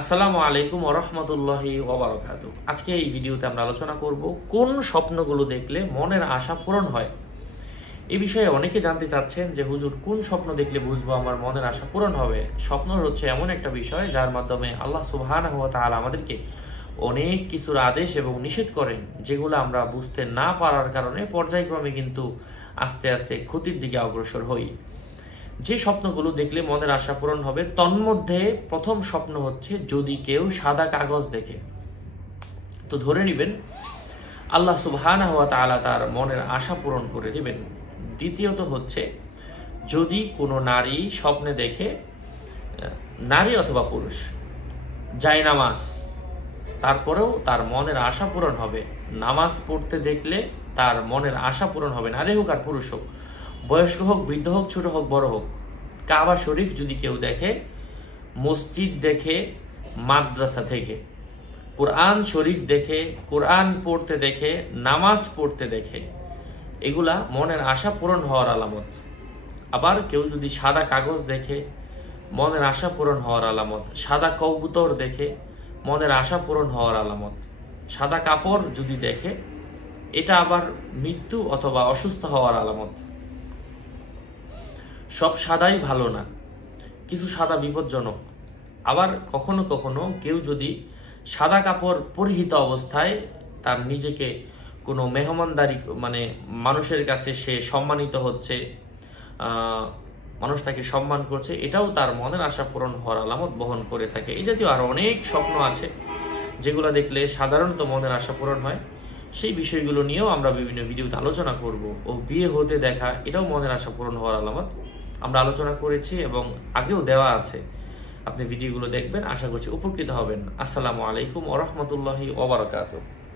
আসসালামু আলাইকুম ওয়া রাহমাতুল্লাহি ওয়া বারাকাতুহু। আজকে এই ভিডিওতে আমরা আলোচনা করব কোন স্বপ্নগুলো দেখলে মনের আশা পূরণ হয়। এই বিষয়ে অনেকে জানতে চাচ্ছেন যে হুজুর, কোন স্বপ্ন দেখলে বুঝবো আমার মনের আশা পূরণ হবে। স্বপ্ন হচ্ছে এমন একটা বিষয় যার মাধ্যমে আল্লাহ সুবহানাহু ওয়া তাআলা আমাদেরকে অনেক কিছুর আদেশ এবং নিষেধ করেন, যেগুলো আমরা বুঝতে না পারার কারণে পর্যায়ক্রমে কিন্তু আস্তে আস্তে ক্ষতির দিকে অগ্রসর হই। যে স্বপ্নগুলো দেখলে মনের আশা পূরণ হবে, তন্মধ্যে প্রথম স্বপ্ন হচ্ছে যদি কেউ সাদা কাগজ দেখে, তো ধরে নেবেন আল্লাহ সুবহানাহু ওয়া তাআলা তার মনের আশা পূরণ করে দিবেন। দ্বিতীয়ত হচ্ছে যদি কোনো নারী স্বপ্নে দেখে, নারী অথবা পুরুষ, জায়নামাজ, তারপরেও তার মনের আশা পূরণ হবে। নামাজ পড়তে দেখলে তার মনের আশা পূরণ হবে, নারী হোক আর পুরুষ হোক, বয়স্ক হোক, বৃদ্ধ হোক, ছোট হোক, বড় হোক। কাবা শরীফ যদি কেউ দেখে, মসজিদ দেখে, মাদ্রাসা থেকে, কোরআন শরীফ দেখে, কোরআন পড়তে দেখে, নামাজ পড়তে দেখে, এগুলা মনের আশা পূরণ হওয়ার আলামত। আবার কেউ যদি সাদা কাগজ দেখে, মনের আশা পূরণ হওয়ার আলামত। সাদা কবুতর দেখে, মনের আশা পূরণ হওয়ার আলামত। সাদা কাপড় যদি দেখে, এটা আবার মৃত্যু অথবা অসুস্থ হওয়ার আলামত। সব সাদাই ভালো না, কিছু সাদা বিপজ্জনক। আবার কখনো কখনো কেউ যদি সাদা কাপড় পরিহিত অবস্থায় তার নিজেকে কোনো মেহমানদারি, মানে মানুষের কাছে সে সম্মানিত হচ্ছে, মানুষ তাকে সম্মান করছে, এটাও তার মনের আশা পূরণ হওয়ার আলামত বহন করে থাকে। এই জাতীয় আরো অনেক স্বপ্ন আছে যেগুলো দেখলে সাধারণত মনের আশা পূরণ হয়। সেই বিষয়গুলো নিয়েও আমরা বিভিন্ন ভিডিওতে আলোচনা করব। ও বিয়ে হতে দেখা, এটাও মনের আশা পূরণ হওয়ার আলামত। আমরা আলোচনা করেছি এবং আগেও দেওয়া আছে, আপনি ভিডিওগুলো দেখবেন, আশা করছি উপকৃত হবেন। আসসালামু আলাইকুম ওয়া রাহমাতুল্লাহি ওয়া বারাকাতুহু।